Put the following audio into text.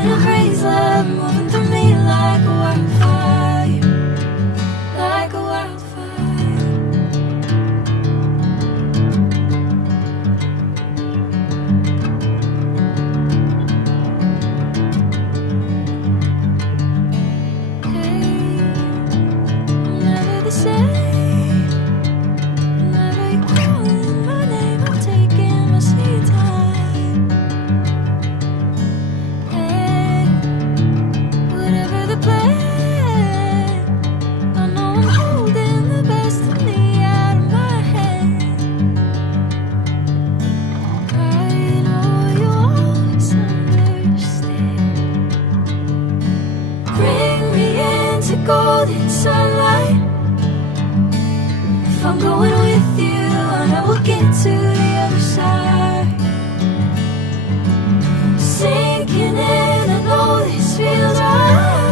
in a breeze, love moving through me like a wildfire, like a wildfire. Hey, I'm never the same. Whenever you're calling my name, I'm taking my sweet time. Hey, whatever the plan, I know I'm holding the best of me out of my hand. I know you'll always understand. Bring me into golden sunlight. If I'm going with you, I know we'll get to the other side. Sinking in, I know this feels right.